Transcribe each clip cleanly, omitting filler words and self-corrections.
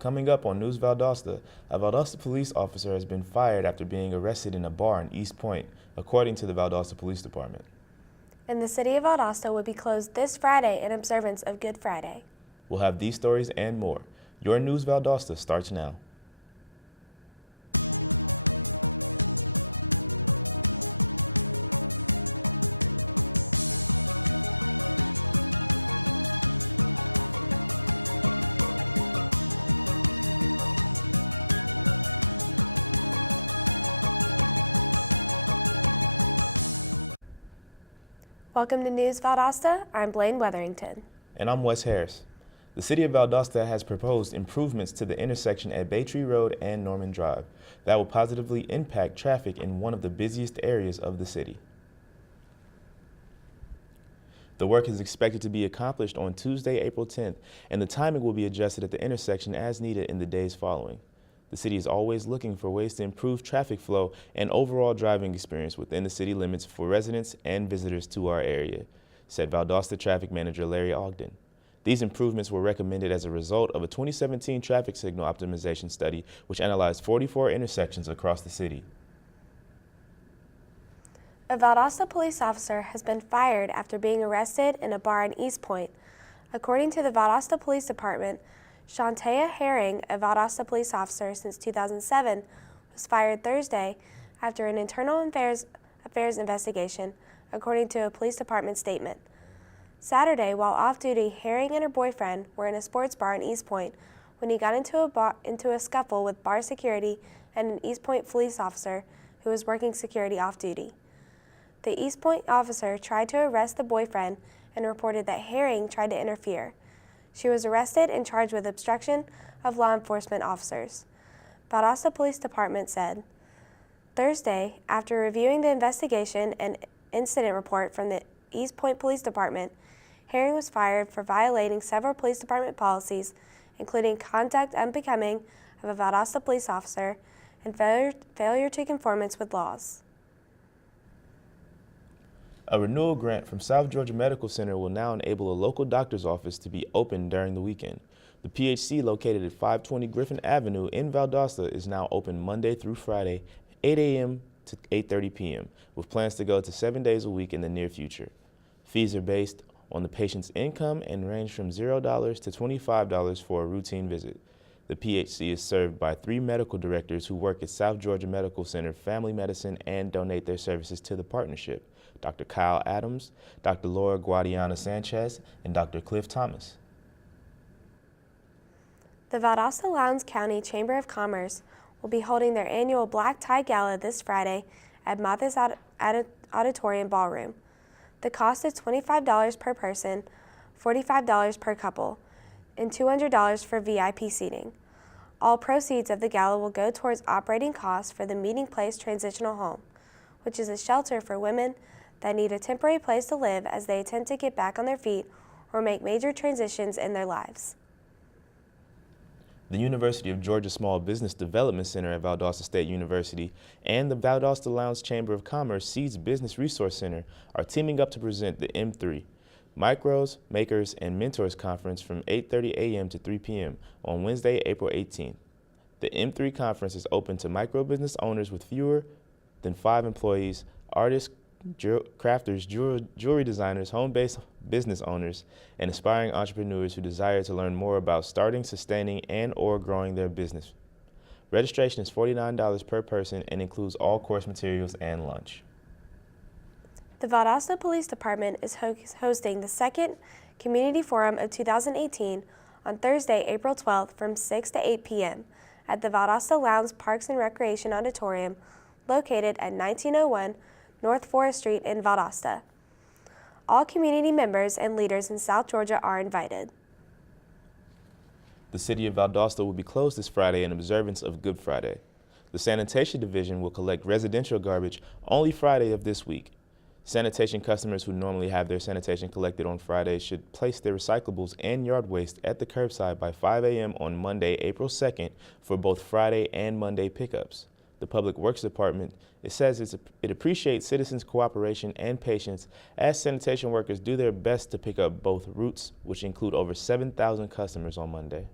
Coming up on News Valdosta, a Valdosta police officer has been fired after being arrested in a bar in East Point, according to the Valdosta Police Department. And the city of Valdosta will be closed this Friday in observance of Good Friday. We'll have these stories and more. Your News Valdosta starts now. Welcome to News Valdosta. I'm Blaine Weatherington. And I'm Wes Harris. The City of Valdosta has proposed improvements to the intersection at Baytree Road and Norman Drive that will positively impact traffic in one of the busiest areas of the city. The work is expected to be accomplished on Tuesday, April 10th, and the timing will be adjusted at the intersection as needed in the days following. The city is always looking for ways to improve traffic flow and overall driving experience within the city limits for residents and visitors to our area, said Valdosta Traffic Manager Larry Ogden. These improvements were recommended as a result of a 2017 traffic signal optimization study which analyzed 44 intersections across the city. A Valdosta police officer has been fired after being arrested in a bar in East Point. According to the Valdosta Police Department, Shantea Herring, a Valdosta police officer since 2007, was fired Thursday after an internal affairs investigation, according to a police department statement. Saturday, while off-duty, Herring and her boyfriend were in a sports bar in East Point when he got into a scuffle with bar security and an East Point police officer who was working security off-duty. The East Point officer tried to arrest the boyfriend and reported that Herring tried to interfere. She was arrested and charged with obstruction of law enforcement officers. Valdosta Police Department said, Thursday, after reviewing the investigation and incident report from the East Point Police Department, Herring was fired for violating several police department policies, including conduct unbecoming of a Valdosta police officer and failure to conformance with laws. A renewal grant from South Georgia Medical Center will now enable a local doctor's office to be open during the weekend. The PHC, located at 520 Griffin Avenue in Valdosta, is now open Monday through Friday, 8 a.m. to 8:30 p.m., with plans to go to 7 days a week in the near future. Fees are based on the patient's income and range from $0 to $25 for a routine visit. The PHC is served by 3 medical directors who work at South Georgia Medical Center Family Medicine and donate their services to the partnership: Dr. Kyle Adams, Dr. Laura Guadiana Sanchez, and Dr. Cliff Thomas. The Valdosta Lowndes County Chamber of Commerce will be holding their annual Black Tie Gala this Friday at Mathis Auditorium Ballroom. The cost is $25 per person, $45 per couple, and $200 for VIP seating. All proceeds of the gala will go towards operating costs for the Meeting Place Transitional Home, which is a shelter for women that need a temporary place to live as they attempt to get back on their feet or make major transitions in their lives. The University of Georgia Small Business Development Center at Valdosta State University and the Valdosta Lowndes Chamber of Commerce Seeds Business Resource Center are teaming up to present the M3 Micros, Makers, and Mentors Conference from 8:30 a.m. to 3 p.m. on Wednesday, April 18th. The M3 conference is open to micro business owners with fewer than 5 employees, artists, crafters, jewelry designers, home-based business owners, and aspiring entrepreneurs who desire to learn more about starting, sustaining, and/or growing their business. Registration is $49 per person and includes all course materials and lunch. The Valdosta Police Department is hosting the second Community Forum of 2018 on Thursday, April 12th from 6 to 8 p.m. at the Valdosta Lowndes Parks and Recreation Auditorium located at 1901 North Forest Street in Valdosta. All community members and leaders in South Georgia are invited. The City of Valdosta will be closed this Friday in observance of Good Friday. The Sanitation Division will collect residential garbage only Friday of this week. Sanitation customers who normally have their sanitation collected on Fridays should place their recyclables and yard waste at the curbside by 5 a.m. on Monday, April 2nd for both Friday and Monday pickups. The Public Works Department, it says it appreciates citizens' cooperation and patience as sanitation workers do their best to pick up both routes, which include over 7,000 customers on Monday.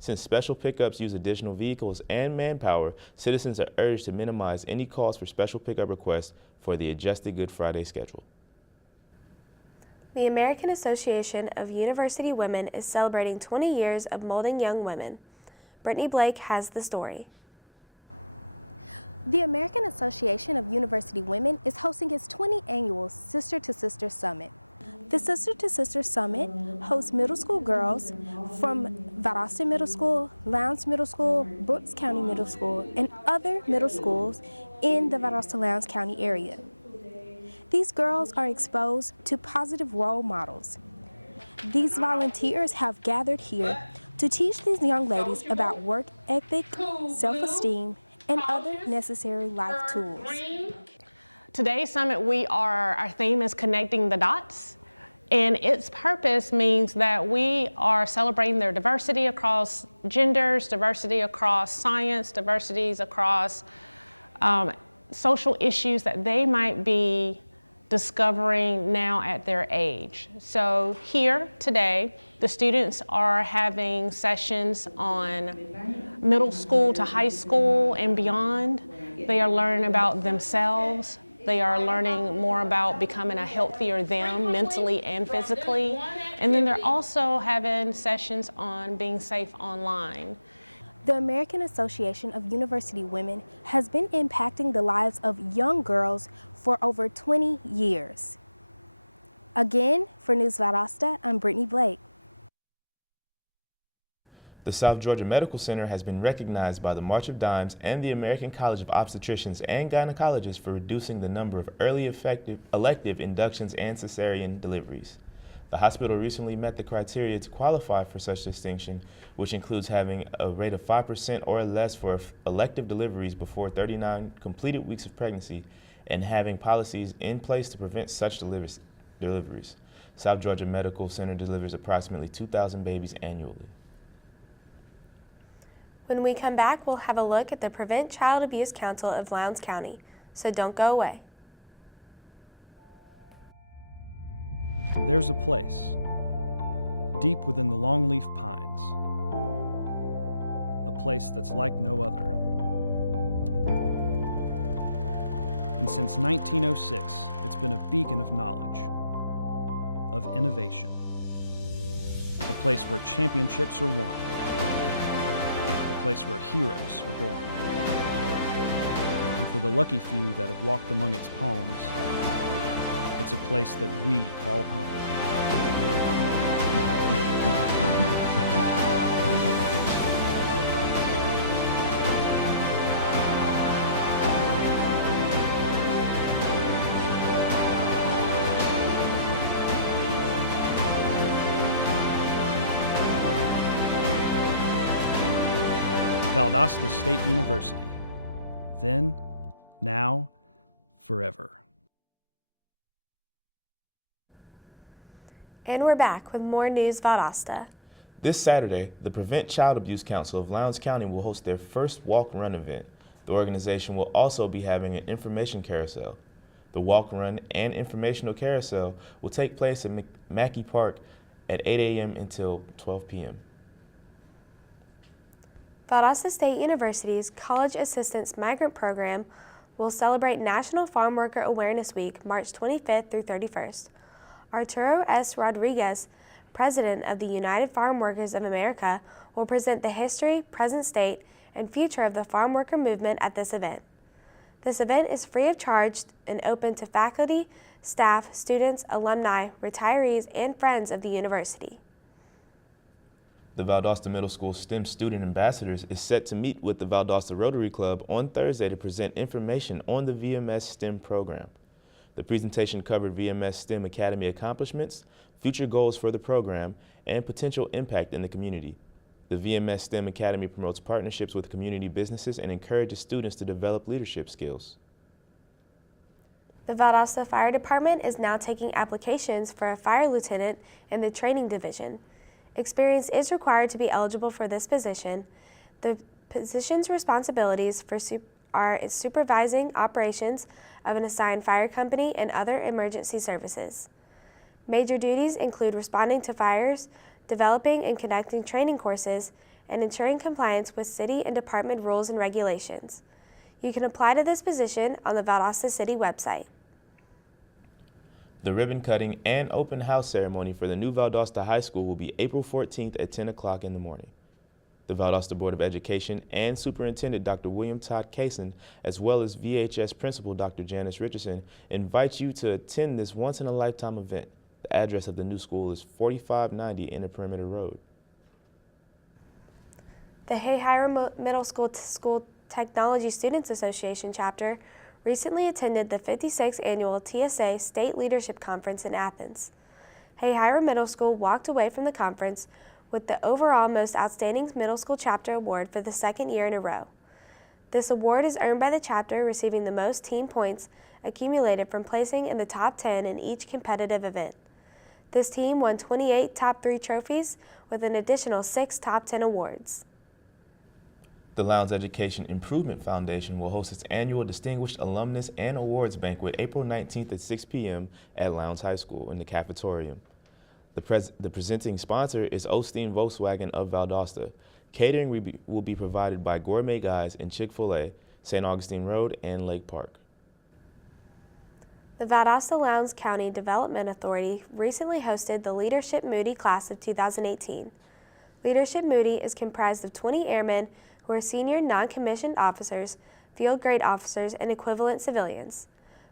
Since special pickups use additional vehicles and manpower, citizens are urged to minimize any calls for special pickup requests for the adjusted Good Friday schedule. The American Association of University Women is celebrating 20 years of molding young women. Brittany Blake has the story. The American Association of University Women is hosting its 20th annual Sister to Sister Summit. The Sister to Sister Summit hosts middle school girls from Valdosta Middle School, Lowndes Middle School, Brooks County Middle School, and other middle schools in the Valdosta-Lowndes County area. These girls are exposed to positive role models. These volunteers have gathered here to teach these young ladies about work ethic, self-esteem, and other necessary life tools. Today's summit, our theme is connecting the dots. And its purpose means that we are celebrating their diversity across genders, diversity across science, diversities across social issues that they might be discovering now at their age. So here today, the students are having sessions on middle school to high school and beyond. They are learning about themselves. They are learning more about becoming a healthier them mentally and physically. And then they're also having sessions on being safe online. The American Association of University Women has been impacting the lives of young girls for over 20 years. Again, for News Valdosta, I'm Brittany Blake. The South Georgia Medical Center has been recognized by the March of Dimes and the American College of Obstetricians and Gynecologists for reducing the number of early elective inductions and cesarean deliveries. The hospital recently met the criteria to qualify for such distinction, which includes having a rate of 5% or less for elective deliveries before 39 completed weeks of pregnancy and having policies in place to prevent such deliveries. South Georgia Medical Center delivers approximately 2,000 babies annually. When we come back, we'll have a look at the Prevent Child Abuse Council of Lowndes County, so don't go away. There's a place, deep within the longleaf pines, a place that's like no other. And since 1906, it's been a beacon of knowledge, of innovation, a place where championships are won, a place where heroes are born. And for the lucky few that have walked among its palms, it's a place that we call home. Valdosta State University. Then, now, forever. And we're back with more News Valdosta. This Saturday, the Prevent Child Abuse Council of Lowndes County will host their first walk-run event. The organization will also be having an information carousel. The walk-run and informational carousel will take place at Mackey Park at 8 a.m. until 12 p.m. Valdosta State University's College Assistance Migrant Program will celebrate National Farm Worker Awareness Week, March 25th through 31st. Arturo S. Rodriguez, president of the United Farm Workers of America, will present the history, present state, and future of the farm worker movement at this event. This event is free of charge and open to faculty, staff, students, alumni, retirees, and friends of the university. The Valdosta Middle School STEM Student Ambassadors is set to meet with the Valdosta Rotary Club on Thursday to present information on the VMS STEM program. The presentation covered VMS STEM Academy accomplishments, future goals for the program, and potential impact in the community. The VMS STEM Academy promotes partnerships with community businesses and encourages students to develop leadership skills. The Valdosta Fire Department is now taking applications for a fire lieutenant in the training division. Experience is required to be eligible for this position. The position's responsibilities are supervising operations of an assigned fire company and other emergency services. Major duties include responding to fires, developing and conducting training courses, and ensuring compliance with city and department rules and regulations. You can apply to this position on the Valdosta City website. The ribbon cutting and open house ceremony for the new Valdosta High School will be April 14th at 10 o'clock in the morning. The Valdosta Board of Education and Superintendent Dr. William Todd Kaysen, as well as VHS Principal Dr. Janice Richardson, invite you to attend this once-in-a-lifetime event. The address of the new school is 4590 Inner Perimeter Road. The Hayhire Middle School Technology Students Association chapter recently attended the 56th Annual TSA State Leadership Conference in Athens. Hayhire Middle School walked away from the conference with the overall Most Outstanding Middle School Chapter Award for the second year in a row. This award is earned by the chapter receiving the most team points accumulated from placing in the top 10 in each competitive event. This team won 28 top 3 trophies with an additional 6 top 10 awards. The Lowndes Education Improvement Foundation will host its annual Distinguished Alumnus and Awards Banquet April 19th at 6 p.m. at Lowndes High School in the cafetorium. The presenting sponsor is Osteen Volkswagen of Valdosta. Catering will be provided by Gourmet Guys and Chick-fil-A, St. Augustine Road, and Lake Park. The Valdosta-Lowndes County Development Authority recently hosted the Leadership Moody Class of 2018. Leadership Moody is comprised of 20 airmen who are senior non-commissioned officers, field grade officers, and equivalent civilians.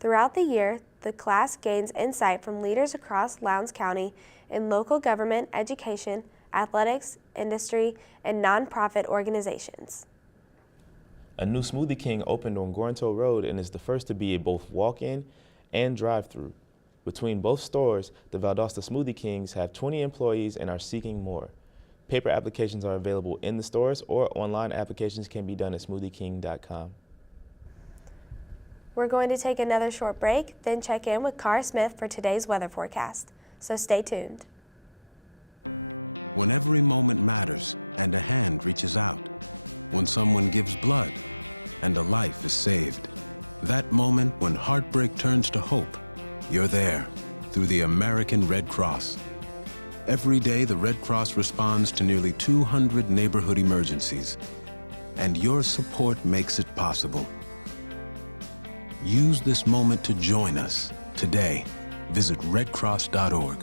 Throughout the year, the class gains insight from leaders across Lowndes County in local government, education, athletics, industry, and nonprofit organizations. A new Smoothie King opened on Gorento Road and is the first to be a both walk-in and drive-through. Between both stores, the Valdosta Smoothie Kings have 20 employees and are seeking more. Paper applications are available in the stores, or online applications can be done at smoothieking.com. We're going to take another short break, then check in with Cara Smith for today's weather forecast. So stay tuned. When every moment matters and a hand reaches out, when someone gives blood and a life is saved, that moment when heartbreak turns to hope, you're there through the American Red Cross. Every day, the Red Cross responds to nearly 200 neighborhood emergencies, and your support makes it possible. Use this moment to join us today. Visit redcross.org.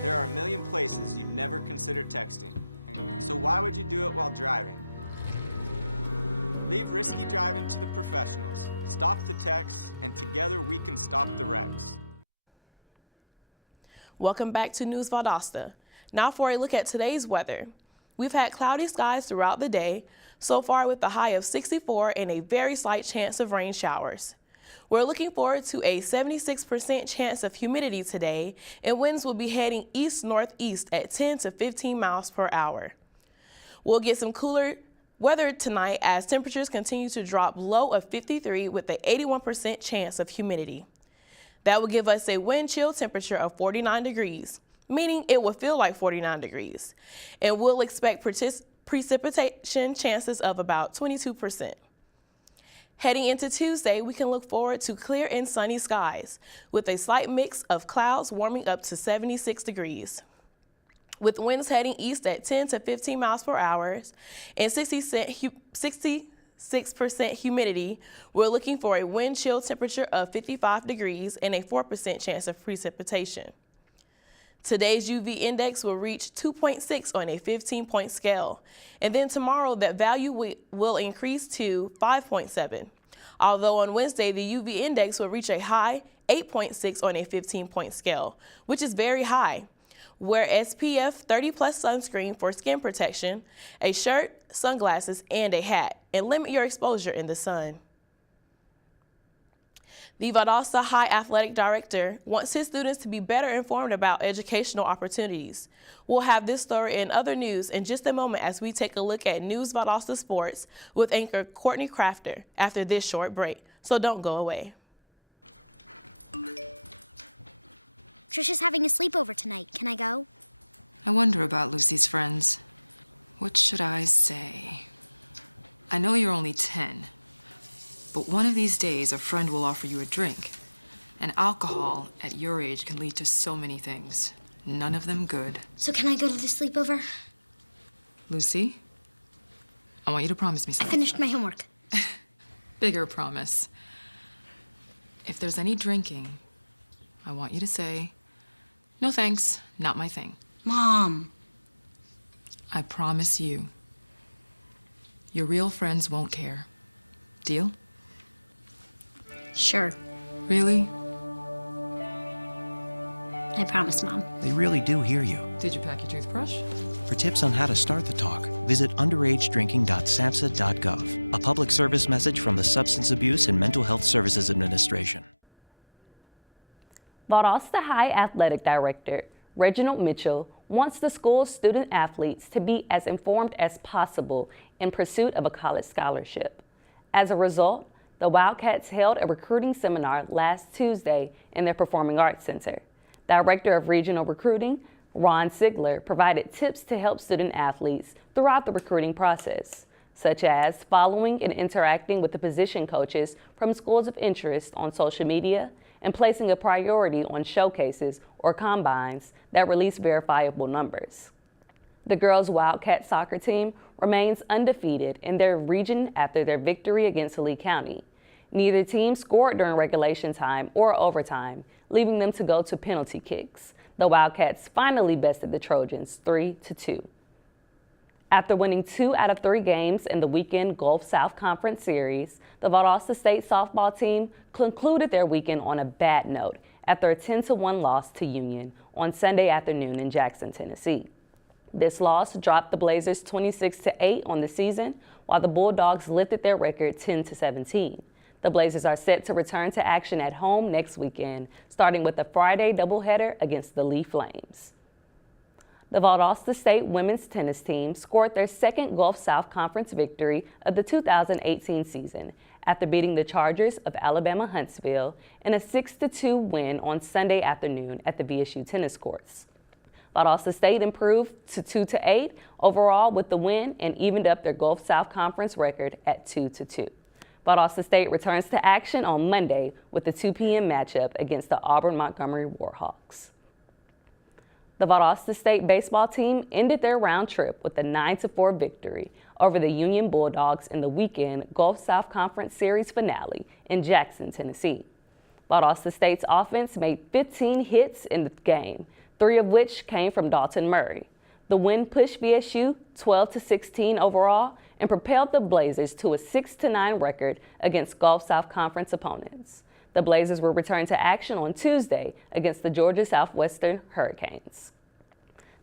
There are a million places you'd never consider texting. So why would you do it while driving? Leave risky driving to the professionals. Stop the texts, and together we can stop the wrecks. Welcome back to News Valdosta. Now for a look at today's weather. We've had cloudy skies throughout the day, so far with a high of 64 and a very slight chance of rain showers. We're looking forward to a 76% chance of humidity today, and winds will be heading east-northeast at 10 to 15 miles per hour. We'll get some cooler weather tonight as temperatures continue to drop low of 53 with an 81% chance of humidity. That will give us a wind chill temperature of 49 degrees, meaning it will feel like 49 degrees. And we'll expect precipitation chances of about 22%. Heading into Tuesday, we can look forward to clear and sunny skies with a slight mix of clouds warming up to 76 degrees. With winds heading east at 10 to 15 miles per hour and 66% humidity, we're looking for a wind chill temperature of 55 degrees and a 4% chance of precipitation. Today's UV index will reach 2.6 on a 15-point scale, and then tomorrow that value will increase to 5.7. Although on Wednesday, the UV index will reach a high 8.6 on a 15-point scale, which is very high. Wear SPF 30+ sunscreen for skin protection, a shirt, sunglasses, and a hat, and limit your exposure in the sun. The Valdosta High Athletic Director wants his students to be better informed about educational opportunities. We'll have this story and other news in just a moment as we take a look at News Valdosta Sports with anchor Courtney Crafter after this short break, so don't go away. Trisha's having a sleepover tonight. Can I go? I wonder about Lucy's friends. What should I say? I know you're only 10, but one of these days a friend will offer you a drink. And alcohol at your age can lead to so many things. None of them good. So can I go to the sleepover? Lucy, I want you to promise me I something. finished my homework. Bigger promise. If there's any drinking, I want you to say, "No thanks, not my thing." Mom. I promise you, your real friends won't care. Deal? Sure. Really? I promise, Mom. They really do hear you. Did you pack your toothbrush? For tips on how to start the talk, visit underagedrinking.samhsa.gov, a public service message from the Substance Abuse and Mental Health Services Administration. Valdosta High Athletic Director Reginald Mitchell wants the school's student athletes to be as informed as possible in pursuit of a college scholarship. As a result, the Wildcats held a recruiting seminar last Tuesday in their Performing Arts Center. Director of Regional Recruiting, Ron Sigler, provided tips to help student athletes throughout the recruiting process, such as following and interacting with the position coaches from schools of interest on social media and placing a priority on showcases or combines that release verifiable numbers. The girls' Wildcat soccer team remains undefeated in their region after their victory against Lee County. Neither team scored during regulation time or overtime, leaving them to go to penalty kicks. The Wildcats finally bested the Trojans 3-2. After winning 2 out of 3 games in the weekend Gulf South Conference Series, the Valdosta State softball team concluded their weekend on a bad note after a 10-1 loss to Union on Sunday afternoon in Jackson, Tennessee. This loss dropped the Blazers 26-8 on the season, while the Bulldogs lifted their record 10-17. The Blazers are set to return to action at home next weekend, starting with a Friday doubleheader against the Lee Flames. The Valdosta State women's tennis team scored their second Gulf South Conference victory of the 2018 season after beating the Chargers of Alabama Huntsville in a 6-2 win on Sunday afternoon at the VSU tennis courts. Valdosta State improved to 2-8 overall with the win and evened up their Gulf South Conference record at 2-2. Valdosta State returns to action on Monday with the 2 p.m. matchup against the Auburn-Montgomery Warhawks. The Valdosta State baseball team ended their round trip with a 9-4 victory over the Union Bulldogs in the weekend Gulf South Conference Series finale in Jackson, Tennessee. Valdosta State's offense made 15 hits in the game, 3 of which came from Dalton Murray. The win pushed VSU 12-16 overall and propelled the Blazers to a 6-9 record against Gulf South Conference opponents. The Blazers will return to action on Tuesday against the Georgia Southwestern Hurricanes.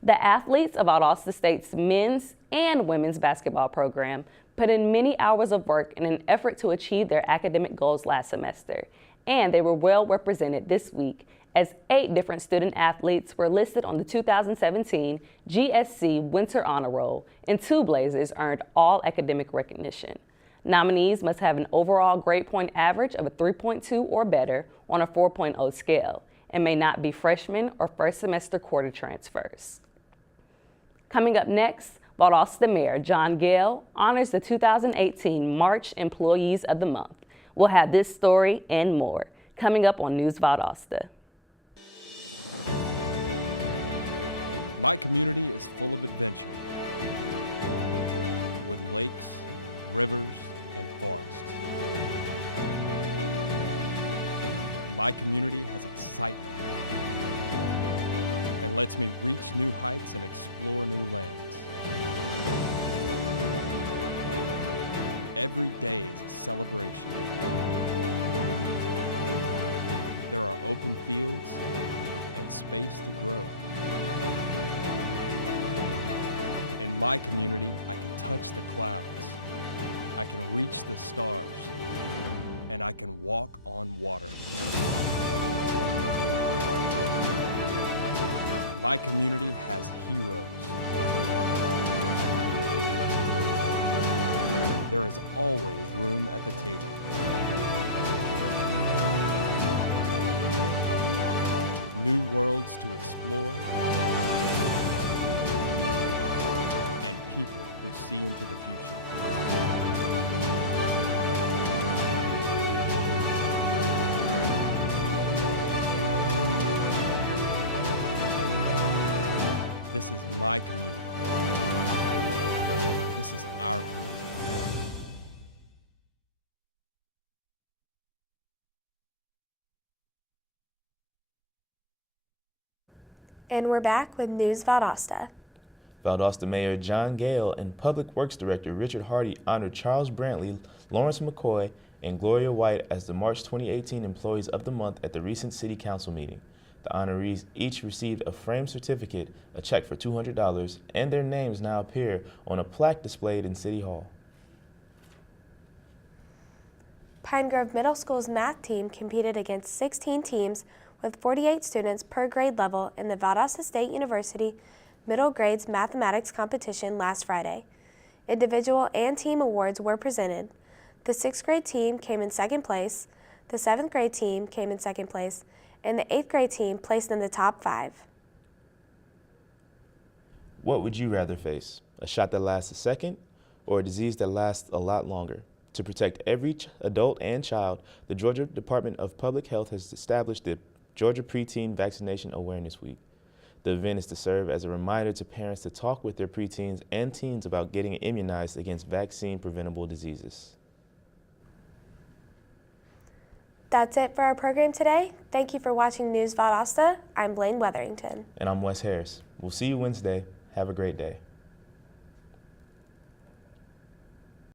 The athletes of Valdosta State's men's and women's basketball program put in many hours of work in an effort to achieve their academic goals last semester, and they were well represented this week as 8 different student athletes were listed on the 2017 GSC Winter Honor Roll, and 2 Blazers earned all academic recognition. Nominees must have an overall grade point average of a 3.2 or better on a 4.0 scale and may not be freshmen or first semester quarter transfers. Coming up next, Valdosta Mayor John Gale honors the 2018 March Employees of the Month. We'll have this story and more coming up on News Valdosta. My community is full of adventure, with lakes, rivers, and forests. My community has excitement and lets me reach new heights and explore new lands. Every day is a celebration. There are open fields and space to grow. In my community, I can touch the clouds, I can reach the stars, and I can walk on water. My community has heroes. There is always room at the table. new worlds to explore, and people who see into the future. This is my community. This is our community. And we're back with News Valdosta. Valdosta Mayor John Gale and Public Works Director Richard Hardy honored Charles Brantley, Lawrence McCoy, and Gloria White as the March 2018 Employees of the Month at the recent City Council meeting. The honorees each received a framed certificate, a check for $200, and their names now appear on a plaque displayed in City Hall. Pine Grove Middle School's math team competed against 16 teams with 48 students per grade level in the Valdosta State University Middle Grades Mathematics Competition last Friday. Individual and team awards were presented. The 6th grade team came in 2nd place, the 7th grade team came in 2nd place, and the 8th grade team placed in the top 5. What would you rather face? A shot that lasts a second or a disease that lasts a lot longer? To protect every adult and child, the Georgia Department of Public Health has established the Georgia Preteen Vaccination Awareness Week. The event is to serve as a reminder to parents to talk with their preteens and teens about getting immunized against vaccine-preventable diseases. That's it for our program today. Thank you for watching News Valdosta. I'm Blaine Weatherington. And I'm Wes Harris. We'll see you Wednesday. Have a great day.